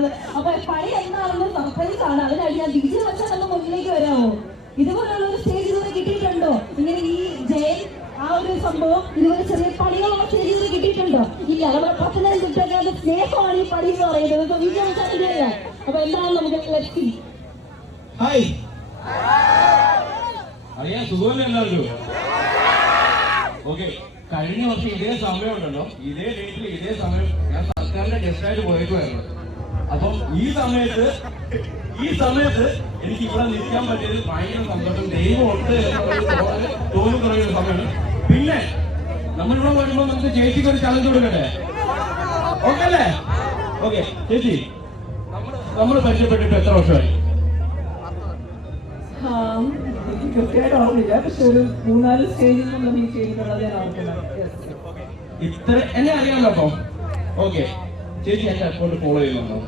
ഉള്ളത്. അപ്പൊ കളി എന്താണെന്ന് സർപ്രൈസ് ആണ്. അത് കഴിഞ്ഞാൽ DJ മച്ചാൻ ഒന്ന് മുന്നിലേക്ക് വരാമോ? ഇതുപോലുള്ള ഒരു സ്റ്റേജ് ഇതുവരെ കിട്ടിയിട്ടുണ്ടോ? ഇങ്ങനെ ഈ ജയൻ ആ ഒരു സംഭവം ഇതുപോലെ ചെറിയ പണികളുള്ള സ്റ്റേജിൽ കിട്ടിയിട്ടുണ്ടോ? ഇല്ല. നമ്മുടെ പത്തനംതിട്ടക്കാരുടെ സ്നേഹമാണ് ഈ പണി എന്ന് പറയുന്നത്. DJ മച്ചാൻ. അപ്പൊ എന്താണ് നമുക്ക് ലക്കി? ഹായ് അറിയാൻ സുഖമല്ലേ എല്ലാവർക്കും? ഓക്കെ, കഴിഞ്ഞ വർഷം ഇതേ സമയം ഉണ്ടല്ലോ, ഇതേ ഡേറ്റിൽ ഇതേ സമയം ഞാൻ സർക്കാരിന്റെ ഗസ്റ്റായിട്ട് പോയേക്കുമായിരുന്നു. അപ്പം ഈ സമയത്ത് എനിക്ക് ഇവിടെ നിൽക്കാൻ പറ്റിയത് ഭയങ്കര സന്തോഷം. ദൈവം ഉണ്ട് തോന്നി തുടങ്ങിയ സമയമാണ്. പിന്നെ നമ്മളിവിടെ വരുമ്പോൾ നമുക്ക് ചേച്ചിക്ക് ഒരു ചലഞ്ച് കൊടുക്കട്ടെ? ഓക്കെ അല്ലേ? ഓക്കെ ചേച്ചി, നമ്മൾ പരിചയപ്പെട്ടിട്ട് എത്ര വർഷമായി? കൃത്യമായിട്ട് ഓർമ്മില്ല, പക്ഷെ ഒരു 3-4 സ്റ്റേജിൽ നിന്നും ഈ ചെയ്തിട്ടുള്ളത് ഞാൻ ഓർക്കുന്നത്. ഇത്ര എന്നെ അറിയാമല്ലോ. അപ്പം ഓക്കെ, ചേച്ചി എന്റെ അക്കൗണ്ട് ഫോളോ ചെയ്യുന്നുണ്ടോ?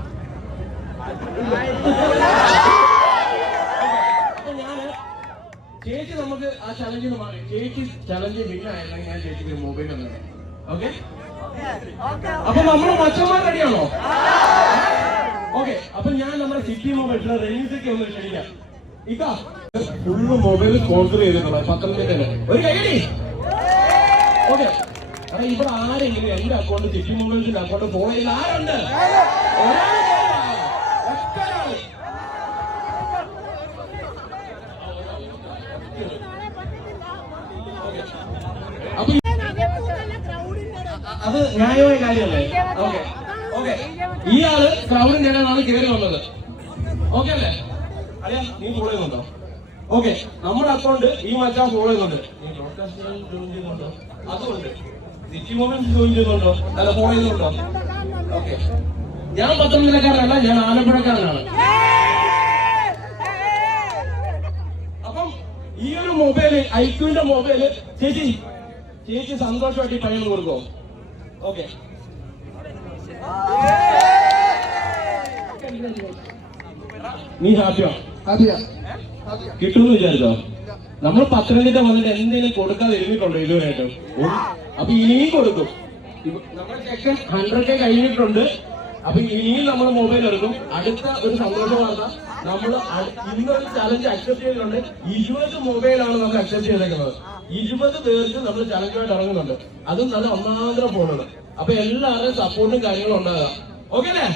ചേച്ചി നമുക്ക് ആ ചലഞ്ചിന് മാറി. ചേച്ചി ചലഞ്ച് വിന്നായിരുന്നെങ്കിൽ ഞാൻ ചേച്ചിക്ക് മൊബൈൽ തന്നെ. ഓക്കെ, അപ്പൊ നമ്മള് മച്ചന്മാർ റെഡിയാണോ? ഓക്കെ, അപ്പൊ ഞാൻ നമ്മുടെ സിറ്റി മൊബൈൽസിലെ റെനീസൊക്കെ ഒന്ന് ക്ഷണിക്കാം. ഇതാ ഫുള്ള് മൊബൈൽ സ്പോൺസർ ചെയ്തിട്ടുള്ളത് പത്തനംതിട്ടയില്. ഒരു കൈയടി. ഓക്കെ, കാരണം ഇവിടെ ആരെങ്കിലും എന്റെ അക്കൗണ്ട് സിറ്റി മൊബൈൽസിന്റെ അക്കൗണ്ട് ഫോളോ ചെയ്ത് ആരുണ്ട്? അപ്പൊ അത് ന്യായമായ കാര്യമല്ലേ? ഓക്കെ ഓക്കെ, ഇയാള് ക്രൗഡിന്റെ ഇടയിലാണ് കയറി വന്നത്. ഓക്കെ അല്ലേ? അറിയാ, നീ ഫോളോ ചെയ്യുന്നുണ്ടോ? ഓക്കെ, നമ്മുടെ അക്കൗണ്ട് ഈ മച്ചാൻ ഫോളോ ചെയ്യുന്നുണ്ട്. അതുകൊണ്ട് സിറ്റി മൊബൈൽസ് ജോയിൻ ചെയ്യുന്നുണ്ടോ? അല്ല, ഫോളോ ചെയ്യുന്നുണ്ടോ? ഓക്കെ, ഞാൻ പത്തനംതിട്ടക്കാരനല്ല, ഞാൻ ആലപ്പുഴക്കാരനാണ്. അപ്പം ഈ ഒരു മൊബൈല്, ഐക്യുവിന്റെ മൊബൈല് ചേച്ചി സന്തോഷമായിട്ട് ഈ പയ്യന് കൊടുക്കോ? ഓക്കെ, നീ ഹാപ്പിയോ? കിട്ടുമെന്ന് വിചാരിച്ചോ? നമ്മൾ പത്തനംതിട്ട വന്നിട്ട് എന്തെങ്കിലും കൊടുക്കാതെ എഴുതിയിട്ടുണ്ടോ ഇതുവരെയായിട്ട്? അപ്പൊ ഇനിയും കൊടുക്കും. നമ്മുടെ സെക്ഷൻ 100K കഴിഞ്ഞിട്ടുണ്ട്. അപ്പൊ ഇനിയും നമ്മൾ മൊബൈൽ എടുക്കും. അടുത്ത ഒരു സന്തോഷ വാർത്ത, നമ്മൾ ഇന്നൊരു ചലഞ്ച് അക്സെപ്റ്റ് ചെയ്തിട്ടുണ്ട്. 20 മൊബൈലാണ് നമ്മൾ അക്സെപ്റ്റ് ചെയ്തേക്കുന്നത്. 20 പേർക്ക് നമ്മൾ ചലഞ്ചുമായിട്ട് ഇറങ്ങുന്നുണ്ട്. അതും നല്ല ഒന്നാന്തരം പോകുന്നത്. അപ്പൊ എല്ലാവരുടെയും സപ്പോർട്ടും കാര്യങ്ങളും ഉണ്ടാകാം. ഓക്കെ അല്ലേ?